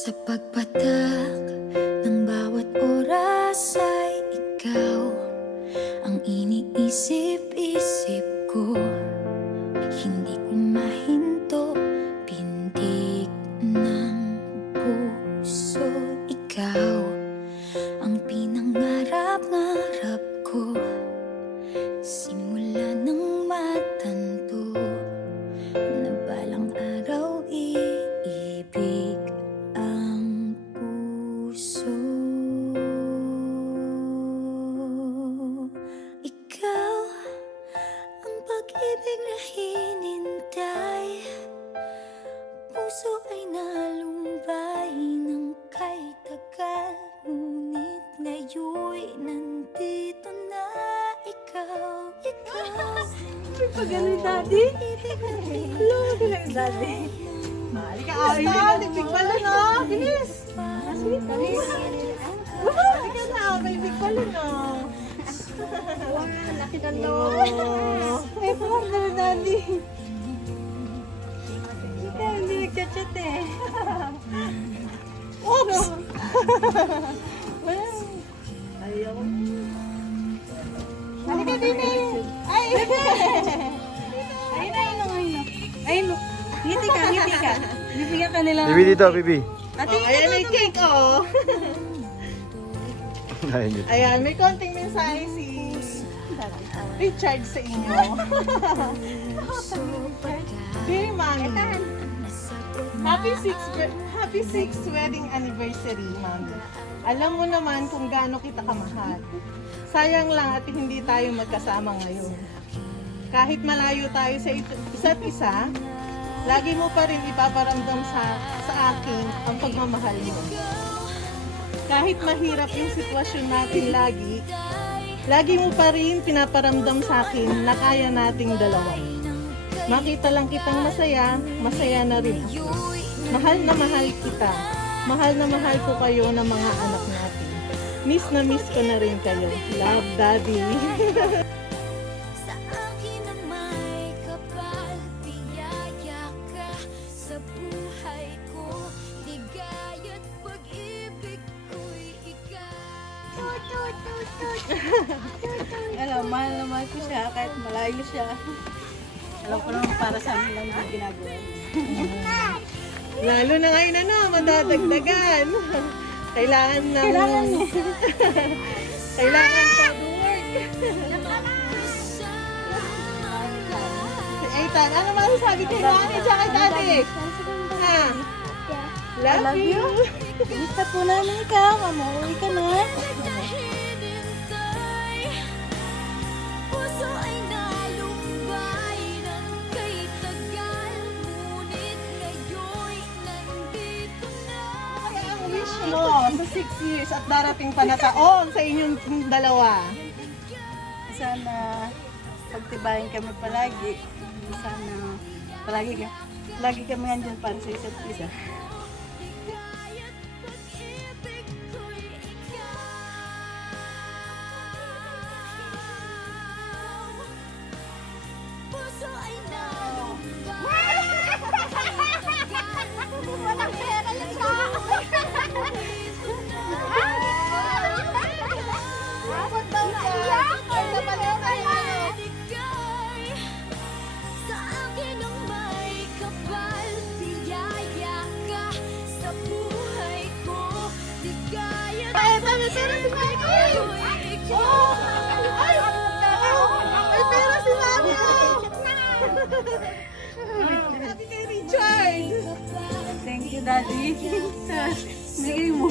Sa pagpatak ng bawat oras ay ikaw ang iniisip-isip ko. Hindi ko mahinto, pintig ng puso. Ikaw ang pinangarap-ngarap ko, simula ng matanto na balang araw iibig ang puso. Ikaw ang pag-ibig na hinintay, puso ay nalumbay ng kay tagal, ngunit ngayon'y nandito na ikaw. Pagano'y daddy? Hello, lang daddy. Halika, big balon, oh. Bilis. Bilis. Halika na, may big balon, oh. Wow, laki na to. Ay, pagano'y daddy. Hindi nagchat-chat eh. Oops! Ayaw. Halika din eh. Ay! Ayun na, ayun na. Ngiti ka. Bibigyan ka nila. Bibi dito, Bibi. Ayan, may cake, oh. Ayun. Ayan, may konting mensahe si Richard sa inyo. Dear Mami, Happy 6th wedding anniversary, Mami. Alam mo naman kung gaano kita kamahal. Sayang lang at hindi tayo magkasama ngayon. Kahit malayo tayo sa isa't isa, lagi mo pa rin ipaparamdam sa akin ang pagmamahal mo. Kahit mahirap yung sitwasyon natin lagi mo pa rin pinaparamdam sa akin na kaya nating dalawa. Makita lang kitang masaya, masaya na rin ako. Mahal na mahal kita. Mahal na mahal ko kayo ng mga anak natin. Miss na miss ko na rin kayo. Love, Daddy. Sa akin ang may kapal, biyaya ka sa buhay ko. Ligaya't pag-ibig ko'y ikaw. Alam, mahal na mahal ko siya kahit malayo siya. Alam ko naman para sa amin lang yung ginagawa. Lalo na ngayon madadagdagan. Kailangan kailangan pa work. Si Ethan, ano masasabi kay Mami at kay Daddy? Ha? Love you. Gusto po namin ikaw. Mamuwi ka na. Puso ay nalumbay ng kay tagal, ngunit ngayon'y nandito na. Ang wish mo sa 6 years at darating pa na taon sa inyong dalawa. Sana pagtibayin kami palagi. Sana palagi kami andyan para sa isa't isa. Puso ay nalumbay. Walang pera yun siya. Abot daw siya. Ay, napalaw kayo. Sa akin ang may kapal, biyaya ka sa buhay ko. Ligaya't Ay, tama, pera si Mami! Oh! Ay! May pera si Mami! Sabi kay Richard! Thank you, Daddy. Sa bigay mo.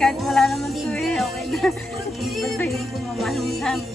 Kahit wala naman ito eh, okay na. Basta yung pumamahal mo sa amin.